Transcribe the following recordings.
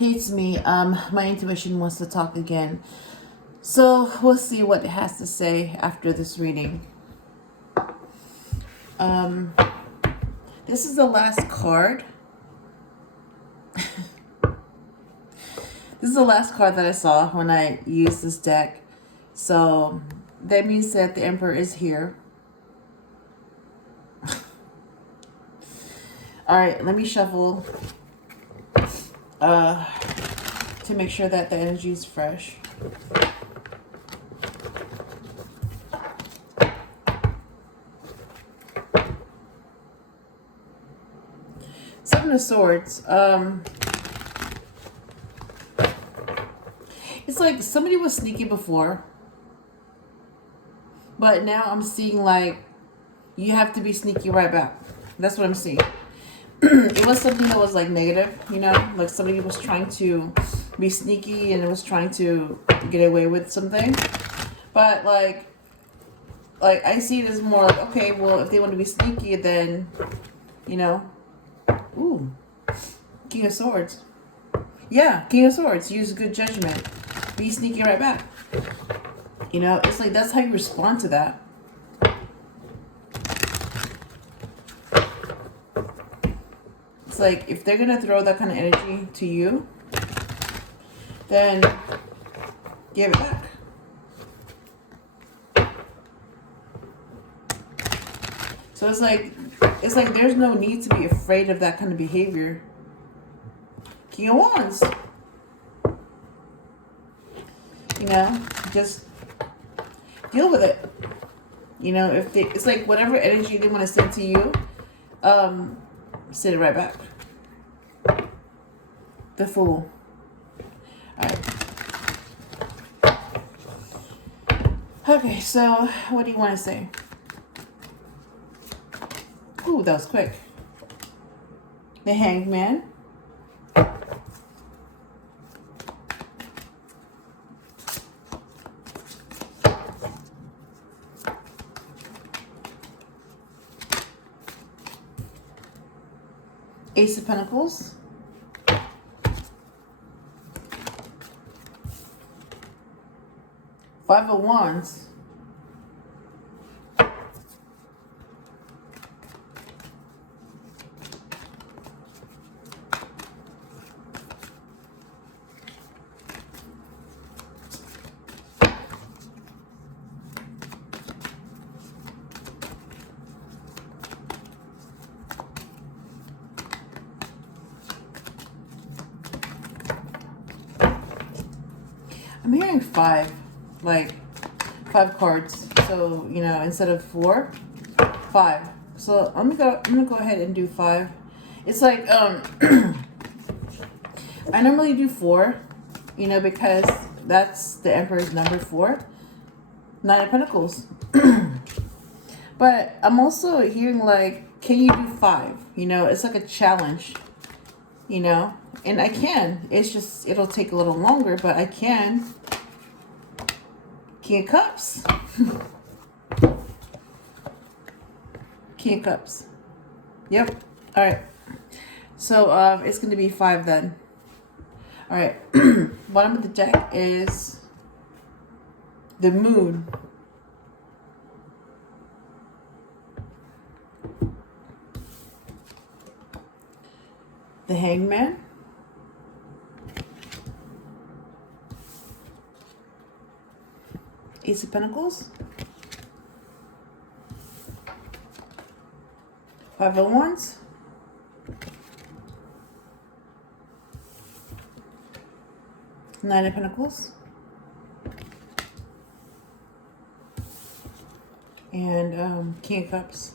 hates me. My intuition wants to talk again. So we'll see what it has to say after this reading. This is the last card. This is the last card that I saw when I used this deck. So that means that the Emperor is here. Alright, let me shuffle to make sure that the energy is fresh. Seven of Swords. It's like somebody was sneaky before, but now I'm seeing like you have to be sneaky right back. That's what I'm seeing. It was something that was like negative, you know, like somebody was trying to be sneaky and it was trying to get away with something. But like I see it as more like, okay, well, if they want to be sneaky, then, you know, ooh, King of Swords. Yeah, King of Swords. Use good judgment. Be sneaky right back. You know, it's like that's how you respond to that. It's like if they're gonna throw that kind of energy to you, then give it back. So it's like there's no need to be afraid of that kind of behavior. King of Wands. You know, just deal with it. You know, if they, it's like whatever energy they want to send to you, send it right back. The Fool. Alright. Okay, so what do you want to say? Ooh, that was quick. The Hanged Man. Ace of Pentacles. Five of Wands. I'm hearing five, like 5 cards. So, you know, instead of 4, 5. So I'm gonna go ahead and do 5. It's like I normally do 4, you know, because that's the Emperor's number 4. 9 of Pentacles. But I'm also hearing like, can you do 5? You know, it's like a challenge, you know, and I can. It's just, it'll take a little longer, but I can. King of Cups. King of Cups. Yep. All right. So it's going to be 5 then. All right. Bottom of the deck is the Moon. The Hanged Man. Ace of Pentacles. 5 of Wands. Nine of Pentacles. And King of Cups.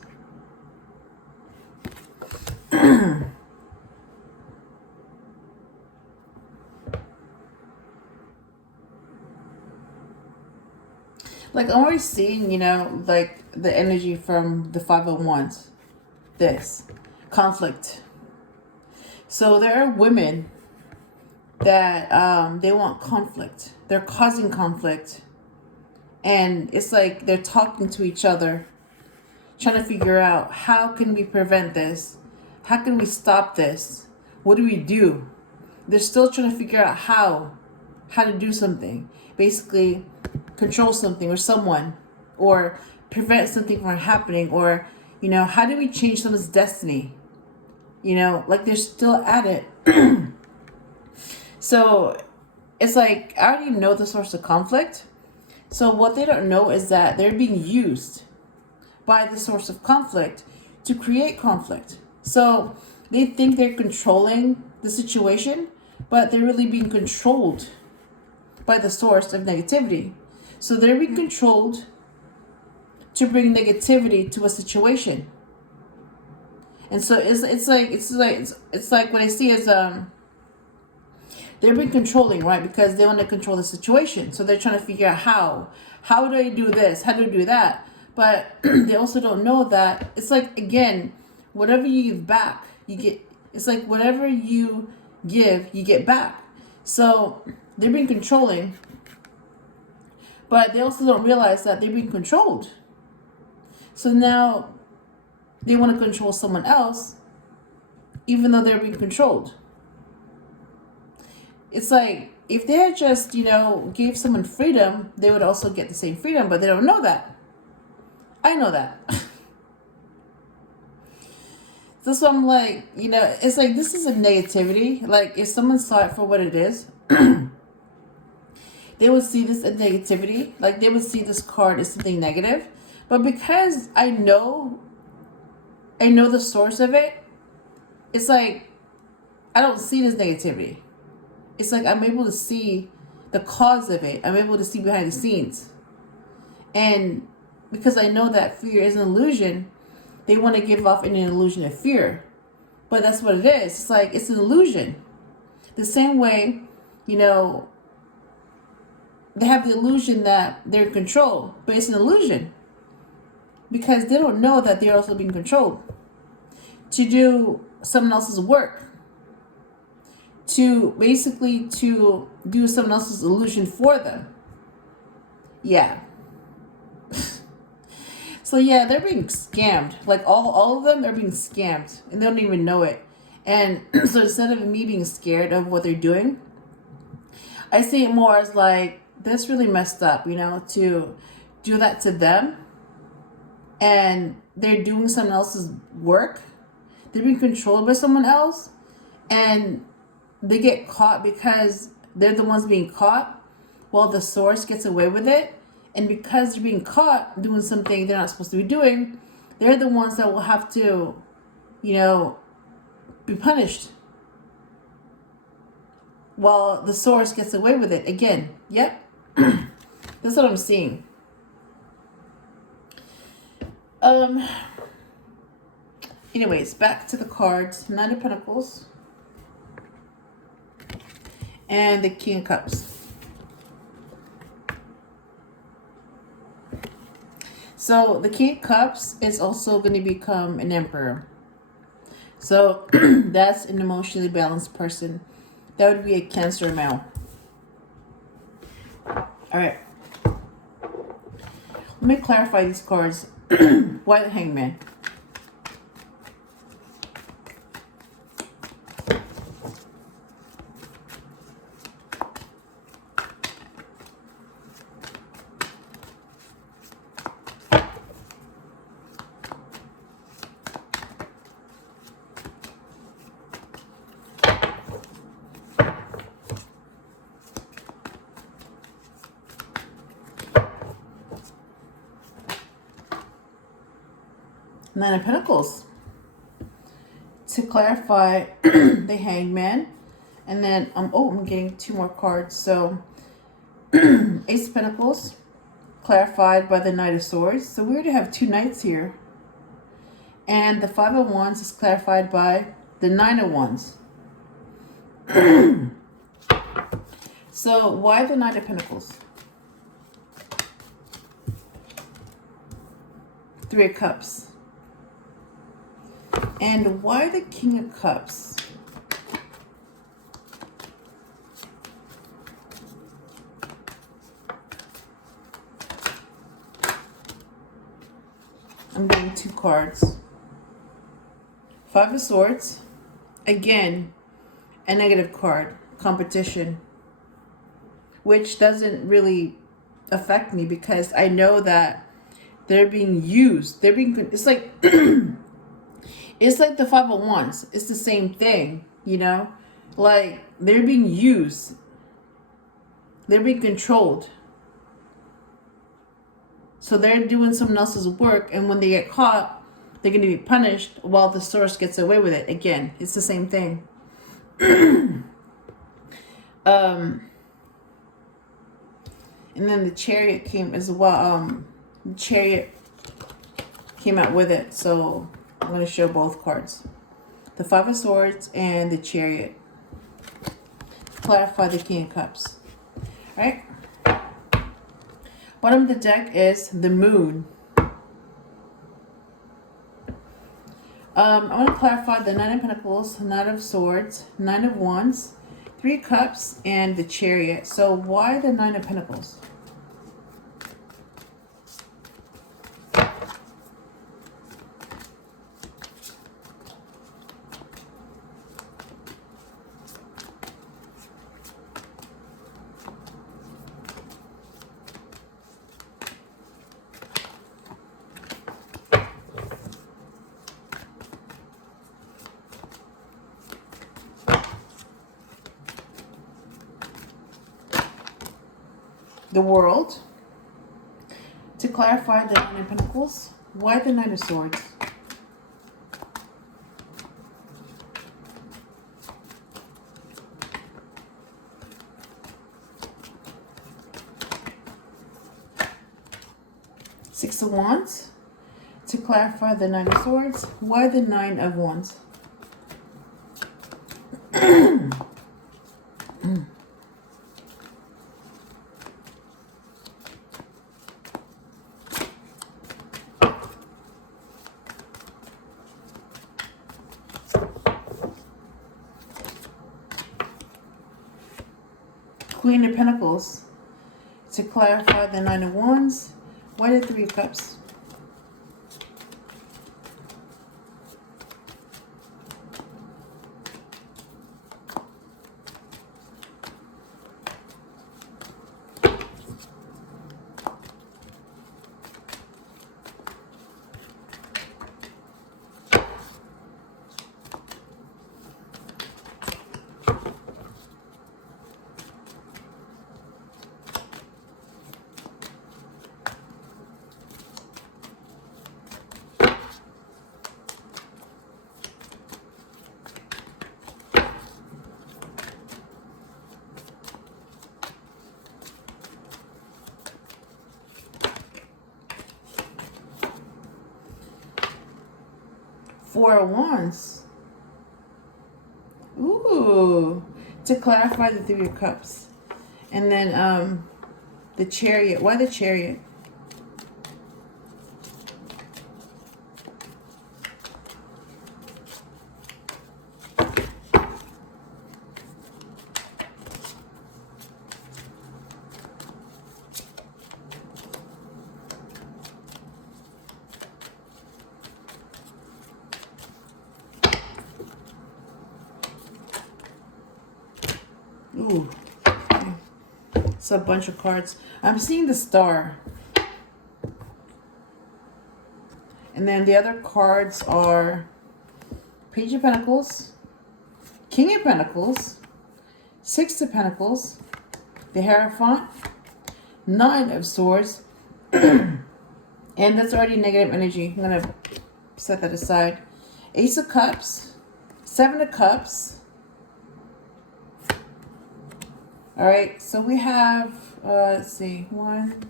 Like, I'm already seeing, you know, like the energy from the 5 of Wands. This conflict. So there are women that they want conflict. They're causing conflict. And it's like they're talking to each other, trying to figure out, how can we prevent this? How can we stop this? What do we do? they're still trying to figure out how to do something. Basically, control something or someone, or prevent something from happening, or, you know, how do we change someone's destiny? You know, like they're still at it. So it's like, I already know the source of conflict. So what they don't know is that they're being used by the source of conflict to create conflict. So they think they're controlling the situation, but they're really being controlled by the source of negativity. So they're being controlled to bring negativity to a situation. And so it's like what I see is they're being controlling, right? Because they want to control the situation. So they're trying to figure out how do I do this? How do I do that? But they also don't know that it's like, again, whatever you give back, you get. It's like whatever you give, you get back. So they're being controlling, but they also don't realize that they're being controlled. So now they want to control someone else, even though they're being controlled. It's like, if they had just, you know, gave someone freedom, they would also get the same freedom, but they don't know that. I know that. So I'm like, you know, it's like, this is a negativity. Like, if someone saw it for what it is, they would see this as negativity. Like, they would see this card as something negative. But because I know the source of it, it's like, I don't see it as negativity. It's like, I'm able to see the cause of it. I'm able to see behind the scenes. And because I know that fear is an illusion, they want to give off an illusion of fear. But that's what it is. It's like, it's an illusion. The same way, you know, they have the illusion that they're in control, but it's an illusion. Because they don't know that they're also being controlled to do someone else's work. To basically to do someone else's illusion for them. Yeah. So yeah, they're being scammed. Like all of them are being scammed, and they don't even know it. And so instead of me being scared of what they're doing, I see it more as like, that's really messed up, you know, to do that to them. And they're doing someone else's work. They're being controlled by someone else, and they get caught because they're the ones being caught, while the source gets away with it. And because they're being caught doing something they're not supposed to be doing, they're the ones that will have to, you know, be punished, while the source gets away with it again. Yep. That's what I'm seeing. Anyways, back to the cards. Nine of Pentacles and the King of Cups. So the King of Cups is also going to become an Emperor. So that's an emotionally balanced person. That would be a Cancer male. All right. Let me clarify these cards. Why the Hangman? Nine of Pentacles. To clarify, the Hangman. And then, I'm getting two more cards. So, Ace of Pentacles, clarified by the Knight of Swords. So we already have two Knights here. And the Five of Wands is clarified by the Nine of Wands. So why the Knight of Pentacles? Three of Cups. And why the King of Cups? I'm getting two cards. Five of Swords. Again, a negative card, competition, which doesn't really affect me because I know that they're being used. They're being, it's like, it's like the Five of Wands. It's the same thing, you know? Like, they're being used. They're being controlled. So they're doing someone else's work, and when they get caught, they're going to be punished while the source gets away with it. Again, it's the same thing. And then the Chariot came as well. The Chariot came out with it. So I'm going to show both cards. The Five of Swords and the Chariot. Clarify the King of Cups. All right. Bottom of the deck is the Moon. I want to clarify the Nine of Pentacles, Nine of Swords, Nine of Wands, Three Cups, and the Chariot. So why the Nine of Pentacles? The World. To clarify the Nine of Pentacles, why the Knight of Swords? Six of Wands. To clarify the Nine of Swords, why the Nine of Wands? Queen of Pentacles. To clarify the Nine of Wands, why the Three of Cups? Four of Wands. Ooh. To clarify the Three of Cups. And then the Chariot. Why the Chariot? Ooh. It's a bunch of cards. I'm seeing the Star. And then the other cards are Page of Pentacles, King of Pentacles, Six of Pentacles, the Heirophant, Nine of Swords, and that's already negative energy. I'm going to set that aside. Ace of Cups, Seven of Cups. All right, so we have, let's see, 1,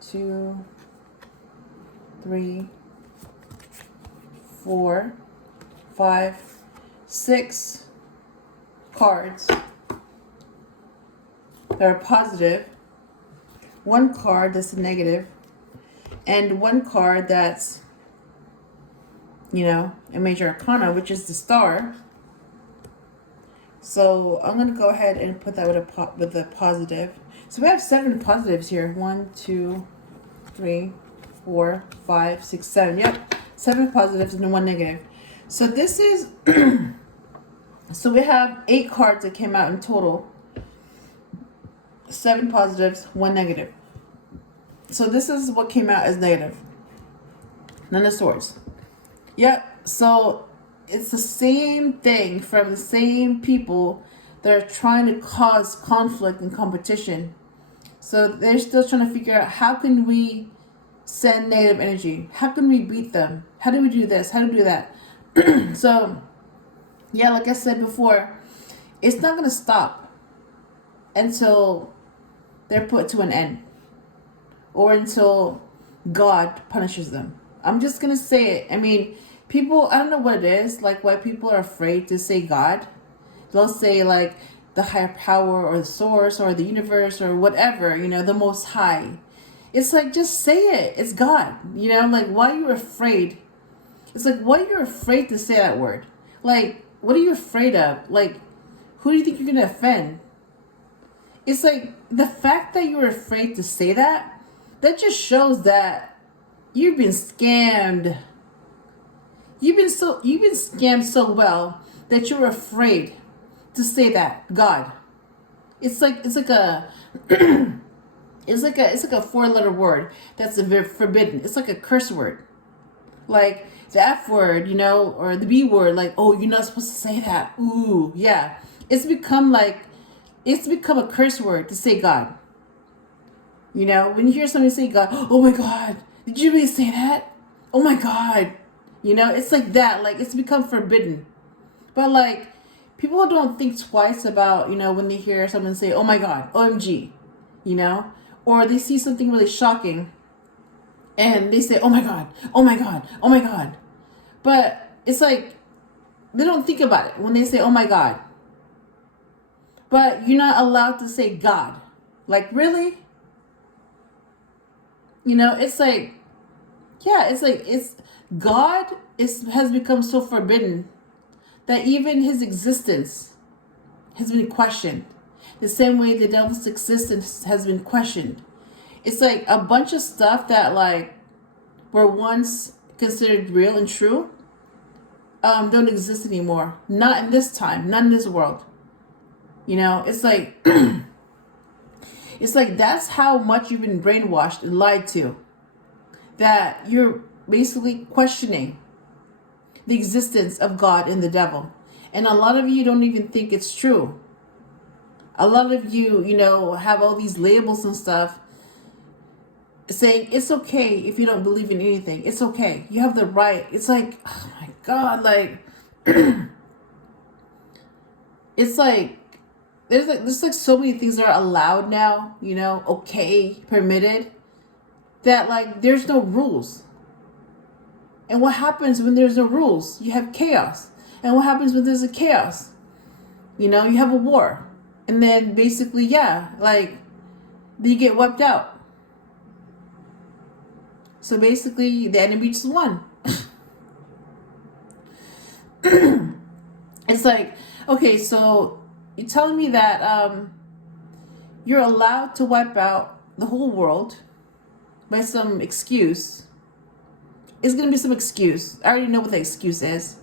2, 3, 4, 5, 6 cards that are positive, one card that's a negative, and one card that's, you know, a major arcana, which is the Star. So I'm going to go ahead and put that with a positive. So we have 7 positives here. 1, 2, 3, 4, 5, 6, 7. Yep. 7 positives and 1 negative. So this is So we have 8 cards that came out in total. 7 positives, 1 negative. So this is what came out as negative. None of Swords. Yep. So it's the same thing from the same people that are trying to cause conflict and competition. So they're still trying to figure out, how can we send negative energy? How can we beat them? How do we do this? How do we do that? So yeah, like I said before, it's not going to stop until they're put to an end, or until God punishes them. I'm just going to say it. I mean, people, I don't know what it is, like why people are afraid to say God. They'll say like the higher power, or the source, or the universe, or whatever, the most high. It's like, just say it. It's God. Like, why are you afraid? It's like, why are you afraid to say that word? Like, what are you afraid of? Like, who do you think you're going to offend? It's like, the fact that you're afraid to say that, that just shows that you've been scammed. You've been scammed so well that you're afraid to say that, God. It's like a it's like a 4-letter word that's forbidden. It's like a curse word. Like the F word, or the B word, like, oh, you're not supposed to say that. Ooh, yeah. It's become a curse word to say God. When you hear somebody say God, oh my God, did you really say that? Oh my God. It's like that. Like, it's become forbidden. But like, people don't think twice about, when they hear someone say, oh my God, OMG, or they see something really shocking and they say, oh my God, oh my God, oh my God. But it's like, they don't think about it when they say, oh my God. But you're not allowed to say God. Like, really? It's like, yeah, it's God has become so forbidden that even his existence has been questioned. The same way the devil's existence has been questioned. It's like a bunch of stuff that like were once considered real and true don't exist anymore. Not in this time, not in this world. It's like it's like, that's how much you've been brainwashed and lied to, that you're basically questioning the existence of God and the devil. And a lot of you don't even think it's true. A lot of you, have all these labels and stuff saying it's okay if you don't believe in anything. It's okay. You have the right. It's like, oh my God, like, it's like, there's like so many things that are allowed now, okay, permitted, that like there's no rules. And what happens when there's no rules? You have chaos. And what happens when there's a chaos? You have a war. And then basically, yeah, like, you get wiped out. So basically, the enemy just won. It's like, okay, so you're telling me that you're allowed to wipe out the whole world by some excuse. It's going to be some excuse. I already know what the excuse is.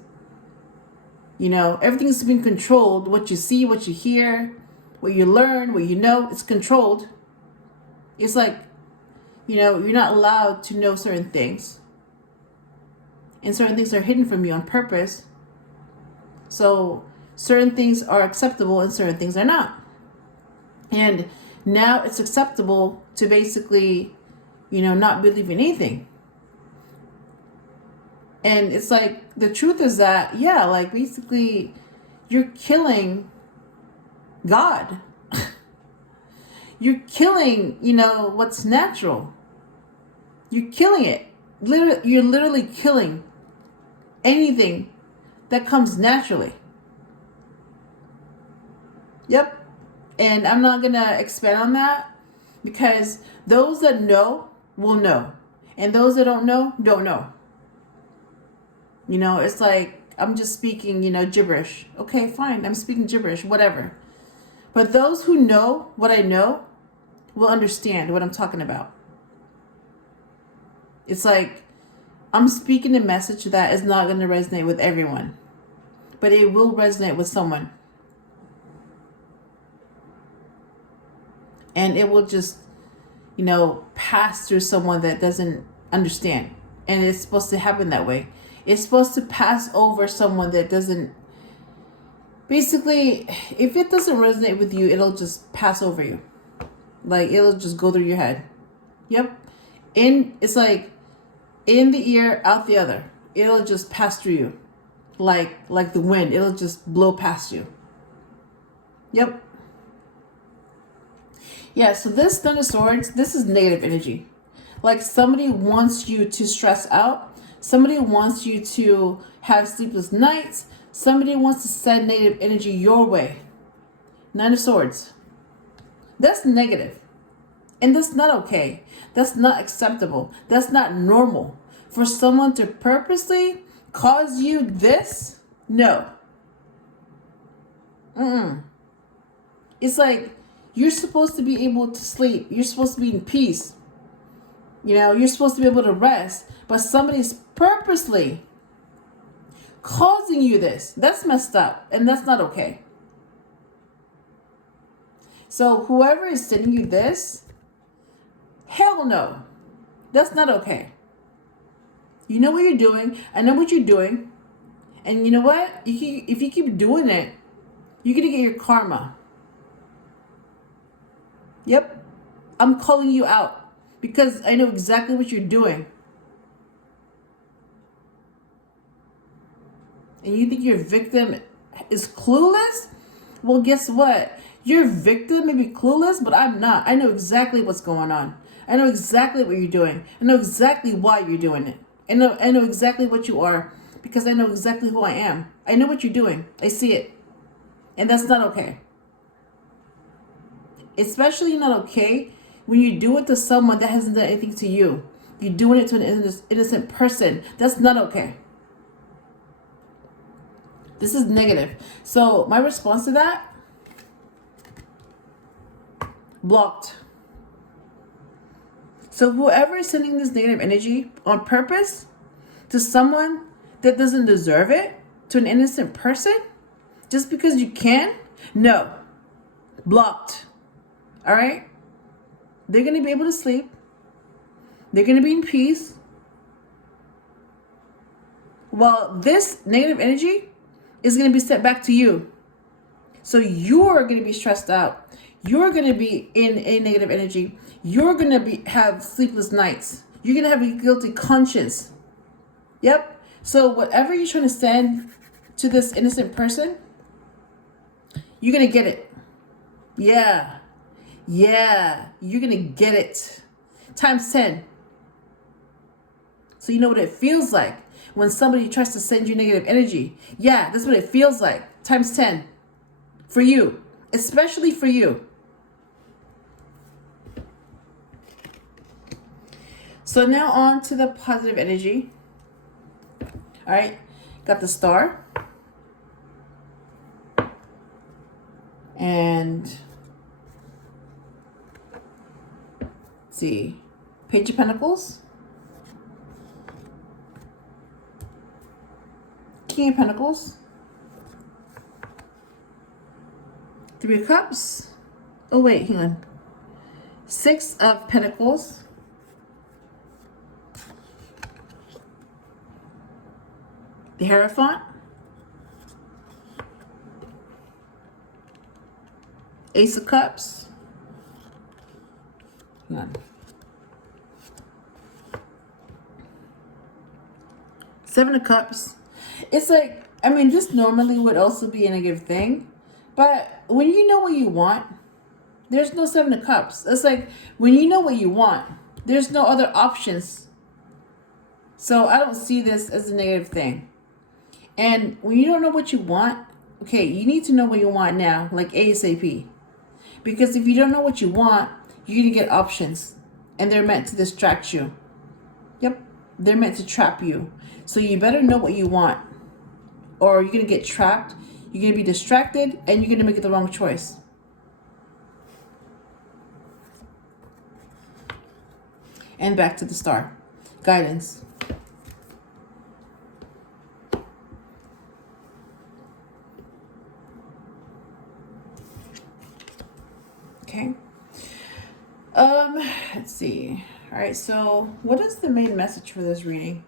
Everything's been controlled. What you see, what you hear, what you learn, what you know, it's controlled. It's like, you're not allowed to know certain things. And certain things are hidden from you on purpose. So certain things are acceptable and certain things are not. And now it's acceptable to basically, not believe in anything. And it's like, the truth is that, yeah, like, basically you're killing God. You're killing, what's natural. You're killing it. You're literally killing anything that comes naturally. Yep. And I'm not going to expand on that, because those that know will know. And those that don't know, don't know. It's like, I'm just speaking, gibberish. Okay, fine. I'm speaking gibberish, whatever. But those who know what I know will understand what I'm talking about. It's like, I'm speaking a message that is not going to resonate with everyone. but it will resonate with someone. And it will just, you know, pass through someone that doesn't understand. And it's supposed to happen that way. It's supposed to pass over someone that doesn't. Basically, if it doesn't resonate with you, it'll just pass over you. Like, it'll just go through your head. Yep. It's like in the ear, out the other. It'll just pass through you. Like the wind. It'll just blow past you. Yep. Yeah, so this Ten of Swords, this is negative energy. Like somebody wants you to stress out. Somebody wants you to have sleepless nights. Somebody wants to send negative energy your way. Nine of Swords. That's negative. And that's not okay. That's not acceptable. That's not normal. For someone to purposely cause you this? No. It's like you're supposed to be able to sleep. You're supposed to be in peace. You know, you're supposed to be able to rest. But somebody's purposely causing you this. That's messed up. And that's not okay. So whoever is sending you this, hell no. That's not okay. You know what you're doing. I know what you're doing. And you know what? If you keep doing it, you're going to get your karma. Yep. I'm calling you out because I know exactly what you're doing. And you think your victim is clueless? Well, guess what? Your victim may be clueless, but I'm not. I know exactly what's going on. I know exactly what you're doing. I know exactly why you're doing it. I know exactly what you are because I know exactly who I am. I know what you're doing. I see it. And that's not okay. Especially not okay when you do it to someone that hasn't done anything to you. You're doing it to an innocent person. That's not okay. This is negative. So my response to that, blocked. So whoever is sending this negative energy on purpose to someone that doesn't deserve it, to an innocent person, just because you can, no, blocked. All right? They're going to be able to sleep. They're going to be in peace. While this negative energy is going to be sent back to you. So you're going to be stressed out. You're going to be in a negative energy. You're going to have sleepless nights. You're going to have a guilty conscience. Yep. So whatever you're trying to send to this innocent person, you're going to get it. Yeah. Yeah. You're going to get it. Times 10. So you know what it feels like when somebody tries to send you negative energy. Yeah, that's what it feels like. Times 10. For you. Especially for you. So now on to the positive energy. All right. Got the Star. And let's see. Page of Pentacles. King of Pentacles. Three of Cups. Oh, wait, hang on. Six of Pentacles. The Heirophant. Ace of Cups. Hang on. Seven of Cups. It's like, I mean, this normally would also be a negative thing. But when you know what you want, there's no Seven of Cups. It's like, when you know what you want, there's no other options. So I don't see this as a negative thing. And when you don't know what you want, okay, you need to know what you want now, like ASAP. Because if you don't know what you want, you're going to get options. And they're meant to distract you. Yep, they're meant to trap you. So you better know what you want. Or you're going to get trapped. You're going to be distracted. And you're going to make the wrong choice. And back to the Star. Guidance. Okay. Let's see. All right, so what is the main message for this reading?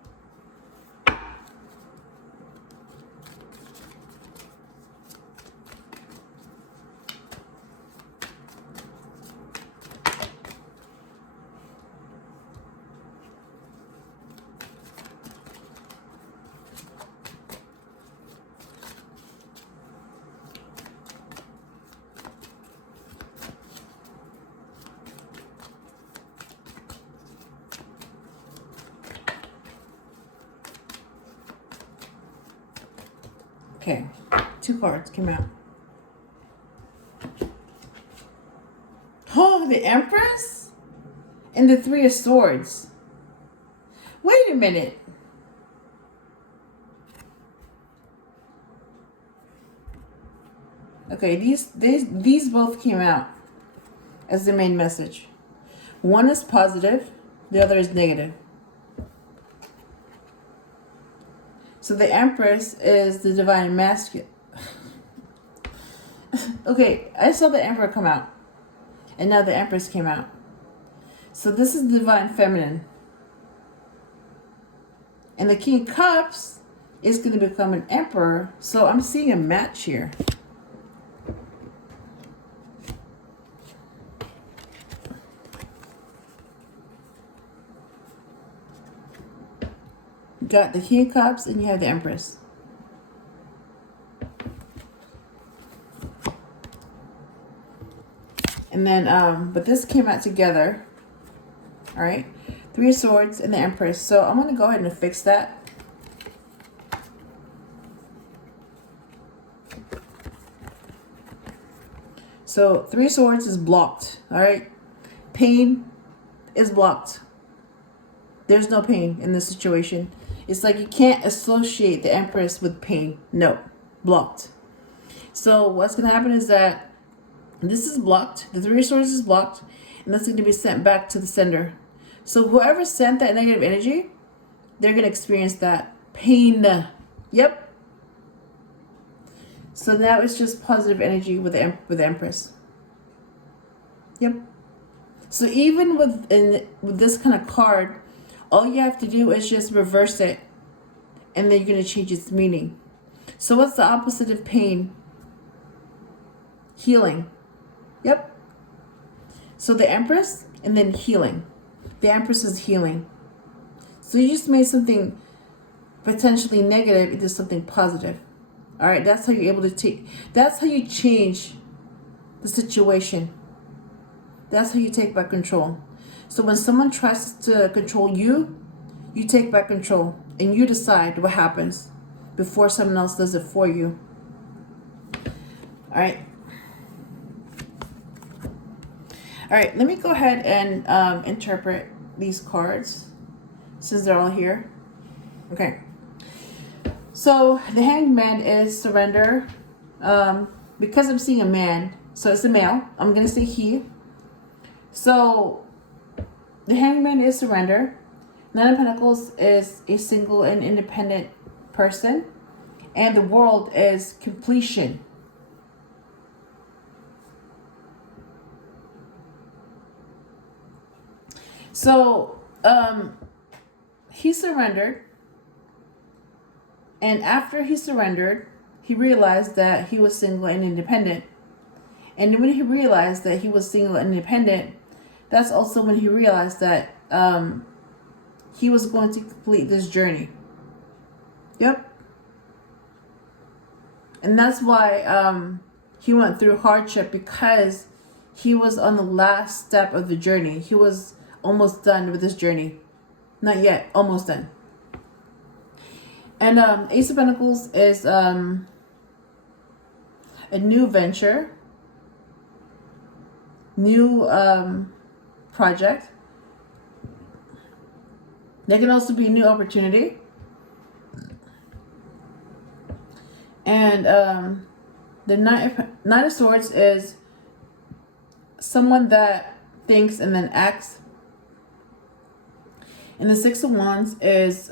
Okay, 2 cards came out. Oh, the Empress and the 3 of Swords. Wait a minute. Okay, these both came out as the main message. One is positive, the other is negative. So the Empress is the divine masculine. Okay, I saw the Emperor come out, and now the Empress came out. So this is the divine feminine. And the King of Cups is going to become an Emperor. So I'm seeing a match here. You got the King of Cups and you have the Empress. And then, but this came out together. All right. 3 of Swords and the Empress. So I'm going to go ahead and fix that. So 3 of Swords is blocked. All right. Pain is blocked. There's no pain in this situation. It's like you can't associate the Empress with pain. No. Blocked. So what's going to happen is that this is blocked. The 3 of Swords is blocked. And that's going to be sent back to the sender. So whoever sent that negative energy, they're going to experience that pain. Yep. So now it's just positive energy with the Empress. Yep. So even with this kind of card, all you have to do is just reverse it. And then you're going to change its meaning. So what's the opposite of pain? Healing. Yep. So the Empress and then healing. The Empress is healing. So you just made something potentially negative into something positive. All right, that's how you're able to that's how you change the situation. That's how you take back control. So when someone tries to control you, you take back control and you decide what happens before someone else does it for you. All right. All right, let me go ahead and interpret these cards since they're all here. Okay. So the Hanged Man is surrender. Because I'm seeing a man, so it's a male. I'm going to say he. So the Hanged Man is surrender. 9 of Pentacles is a single and independent person. And the World is completion. So, he surrendered, and after he surrendered, he realized that he was single and independent. And when he realized that he was single and independent, that's also when he realized that he was going to complete this journey. Yep. And that's why he went through hardship, because he was on the last step of the journey. He was almost done with this journey. Not yet, almost done. And Ace of Pentacles is a new venture, new project. There can also be a new opportunity. And the Knight of Swords is someone that thinks and then acts. And the 6 of Wands is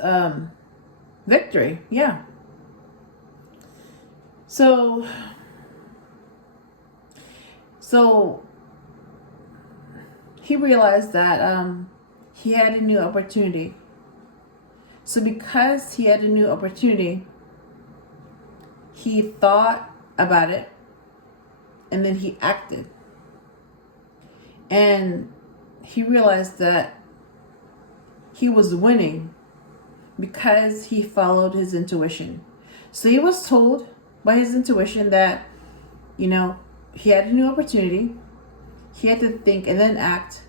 victory. Yeah. So he realized that he had a new opportunity. So because he had a new opportunity, he thought about it and then he acted. And he realized that he was winning because he followed his intuition. So he was told by his intuition that, you know, he had a new opportunity. He had to think and then act.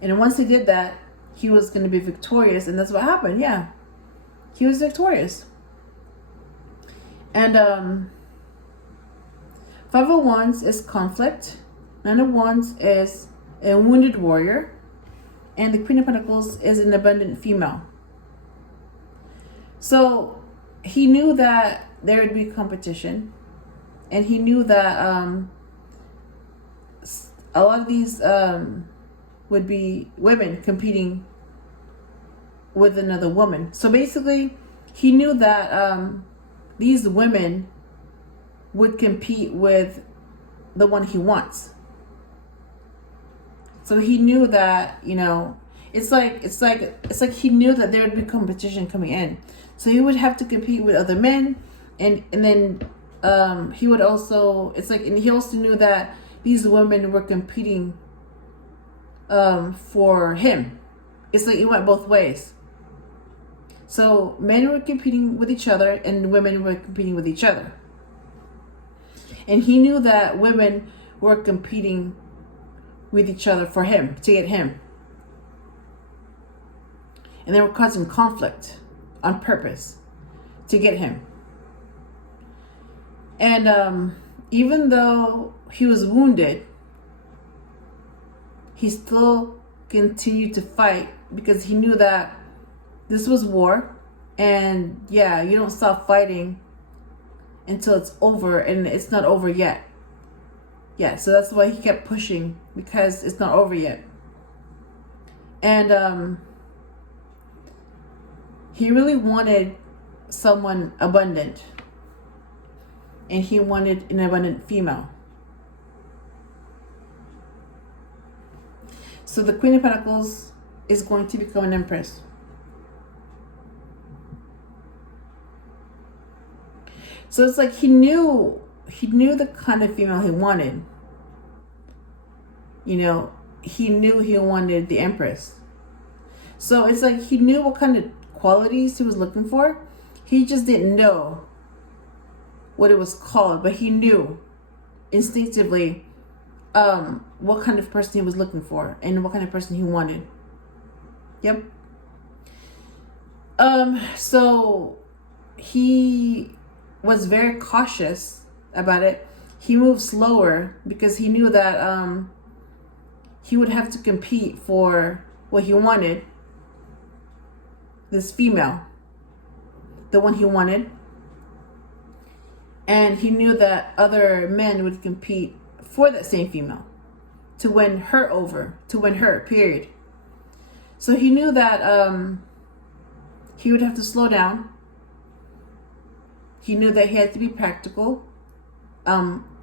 And once he did that, he was going to be victorious. And that's what happened. Yeah. He was victorious. And Five of Wands is conflict. Nine of Wands is a wounded warrior. And the Queen of Pentacles is an abundant female. So he knew that there would be competition. And he knew that a lot of these would be women competing with another woman. So basically, he knew that these women would compete with the one he wants. So he knew that, you know, it's like he knew that there would be competition coming in. So he would have to compete with other men, and then he would also, and he also knew that these women were competing for him. It's like it went both ways. So men were competing with each other and women were competing with each other. And he knew that women were competing with each other for him, to get him. And they were causing conflict on purpose to get him. And even though he was wounded, he still continued to fight because he knew that this was war. And yeah, you don't stop fighting until it's over, and it's not over yet. Yeah, so that's why he kept pushing, because it's not over yet. And he really wanted someone abundant. And he wanted an abundant female. So the Queen of Pentacles is going to become an Empress. So it's like he knew the kind of female he wanted. You know, he knew he wanted the Empress. So it's like he knew what kind of qualities he was looking for. He just didn't know what it was called, but he knew instinctively what kind of person he was looking for and what kind of person he wanted. Yep. So he was very cautious about it. He moved slower because he knew that he would have to compete for what he wanted. This female, the one he wanted. And he knew that other men would compete for that same female to win her over, to win her, period. So he knew that he would have to slow down. He knew that he had to be practical.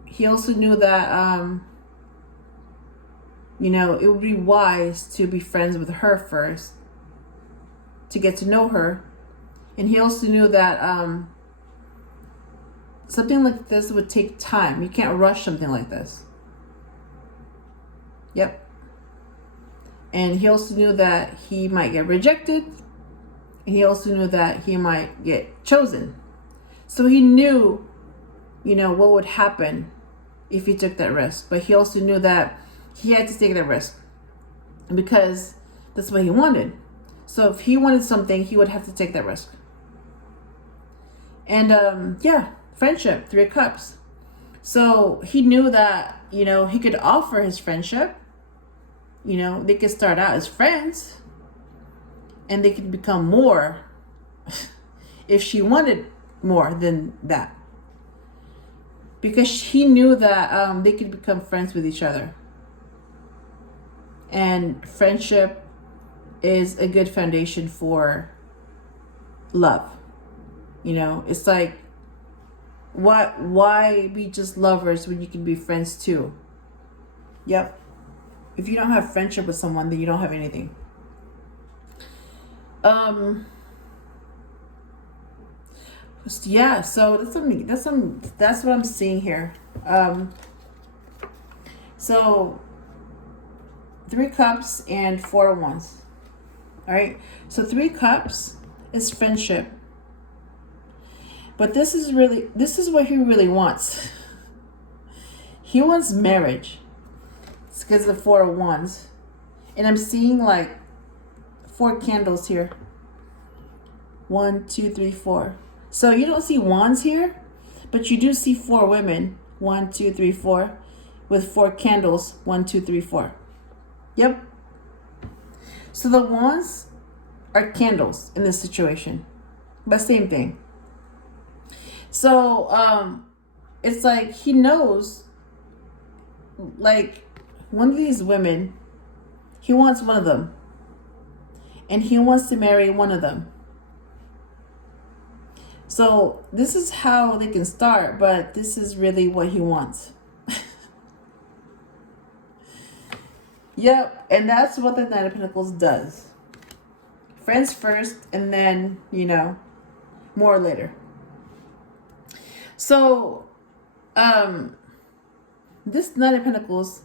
He also knew that, you know, it would be wise to be friends with her first, to get to know her. And he also knew that something like this would take time. You can't rush something like this. Yep. And he also knew that he might get rejected. And he also knew that he might get chosen. So he knew, you know, what would happen if he took that risk. But he also knew that he had to take that risk because that's what he wanted. So if he wanted something, he would have to take that risk. And yeah, friendship, 3 of Cups. So he knew that, you know, he could offer his friendship. You know, they could start out as friends and they could become more if she wanted more than that. Because he knew that they could become friends with each other. And friendship is a good foundation for love. You know, it's like, why be just lovers when you can be friends too? Yep. If you don't have friendship with someone, then you don't have anything. Yeah, so that's what I'm seeing here. So 3 cups and 4 of wands. All right, so 3 cups is friendship, but this is what he really wants. He wants marriage. It's because of 4 of wands, and I'm seeing like 4 candles here. 1, 2, 3, 4. So you don't see wands here, but you do see 4 women. 1, 2, 3, 4, with 4 candles. 1, 2, 3, 4. Yep. So the wands are candles in this situation, but same thing. So it's like he knows, like, one of these women, he wants one of them, and he wants to marry one of them. So this is how they can start, but this is really what he wants. Yep, and that's what the Knight of Pentacles does. Friends first, and then, more later. So, this Knight of Pentacles,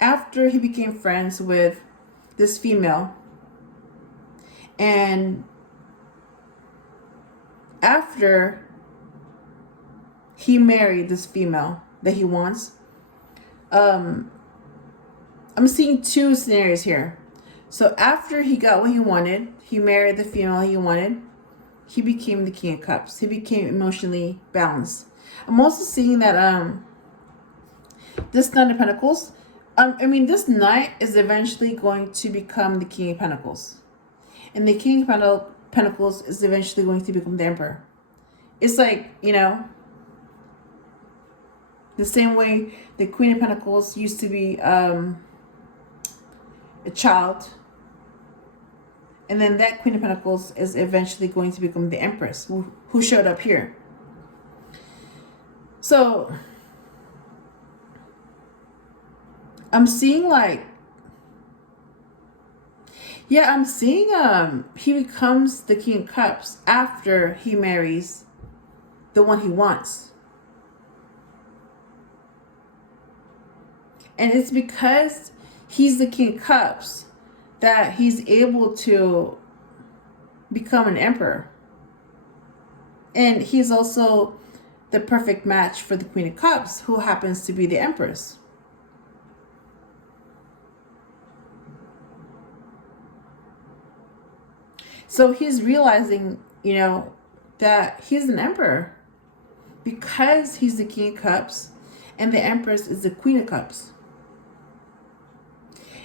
after he became friends with this female, and after he married this female that he wants, I'm seeing 2 scenarios here. So after he got what he wanted, he married the female he wanted, he became the King of Cups. He became emotionally balanced. I'm also seeing that this Knight of Pentacles, this Knight is eventually going to become the King of Pentacles. And the King of Pentacles is eventually going to become the Emperor. It's like, the same way the Queen of Pentacles used to be a child. And then that Queen of Pentacles is eventually going to become the Empress, who showed up here. So I'm seeing like, yeah, I'm seeing he becomes the King of Cups after he marries the one he wants. And it's because he's the King of Cups that he's able to become an emperor. And he's also the perfect match for the Queen of Cups, who happens to be the Empress. So he's realizing, that he's an emperor because he's the King of Cups and the Empress is the Queen of Cups.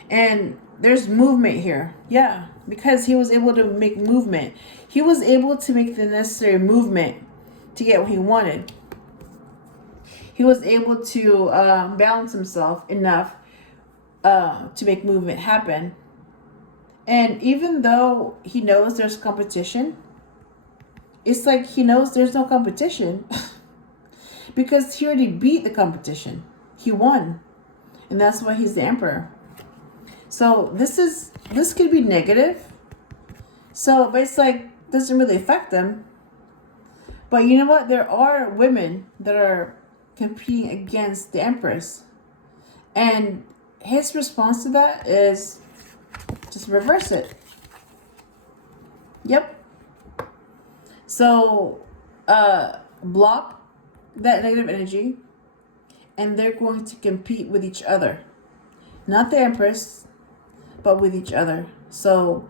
And there's movement here. Yeah, because he was able to make movement. He was able to make the necessary movement to get what he wanted. He was able to balance himself enough to make movement happen. And even though he knows there's competition, it's like he knows there's no competition because he already beat the competition. He won. And that's why he's the Emperor. So this could be negative. So, but it's like, doesn't really affect them. But you know what? There are women that are competing against the Empress. And his response to that is just reverse it. Yep. So, block that negative energy, and they're going to compete with each other. Not the Empress, but with each other. So,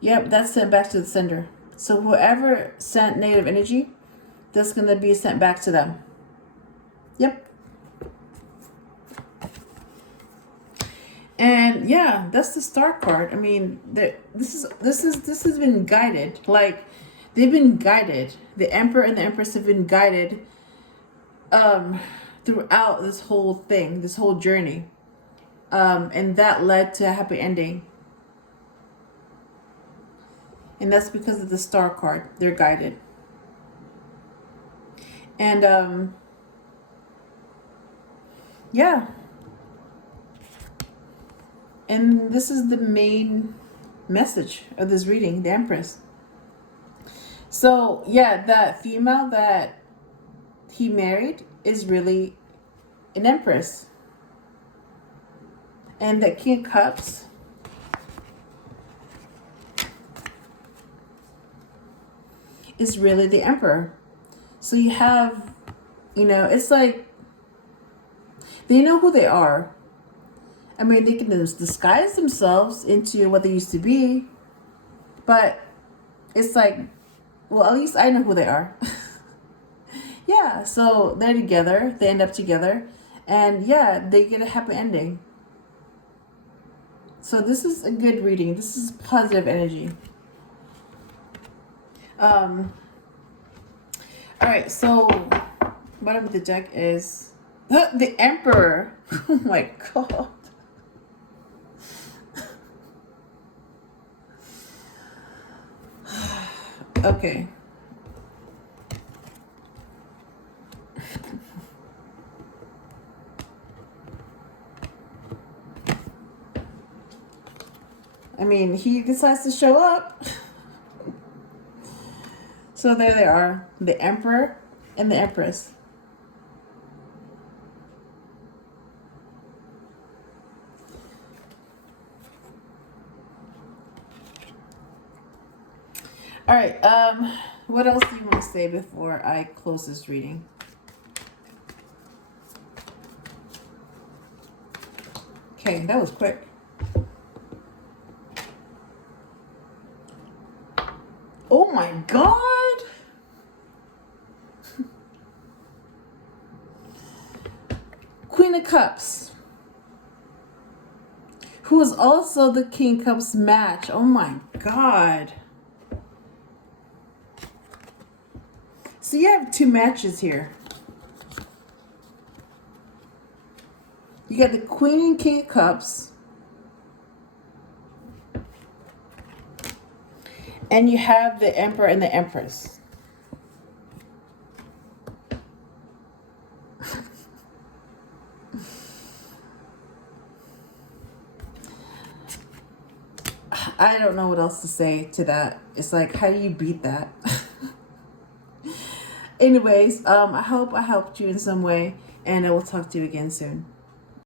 yep, that's sent back to the sender. So whoever sent negative energy, that's going to be sent back to them. Yep. And yeah, that's the Star card. I mean, this has been guided. Like, they've been guided. The Emperor and the Empress have been guided throughout this whole thing, this whole journey. And that led to a happy ending. And that's because of the Star card. They're guided. And Yeah. And this is the main message of this reading, the Empress. So, yeah, that female that he married is really an Empress. And the King of Cups is really the Emperor. So you have, you know, it's like they know who they are. I mean, they can disguise themselves into what they used to be, but it's like, well, at least I know who they are. Yeah, so they're together, they end up together, and yeah, they get a happy ending. So this is a good reading. This is positive energy. All right, so bottom of the deck is the Emperor. Oh my God. Okay. I mean, he decides to show up. So there they are, the Emperor and the Empress. All right, what else do you want to say before I close this reading? Okay, that was quick. Oh my God. Queen of Cups, who is also the King of Cups match. Oh my God. So you have two matches here. You got the Queen and King of Cups. And you have the Emperor and the Empress. I don't know what else to say to that. It's like, how do you beat that? Anyways, I hope I helped you in some way, and I will talk to you again soon.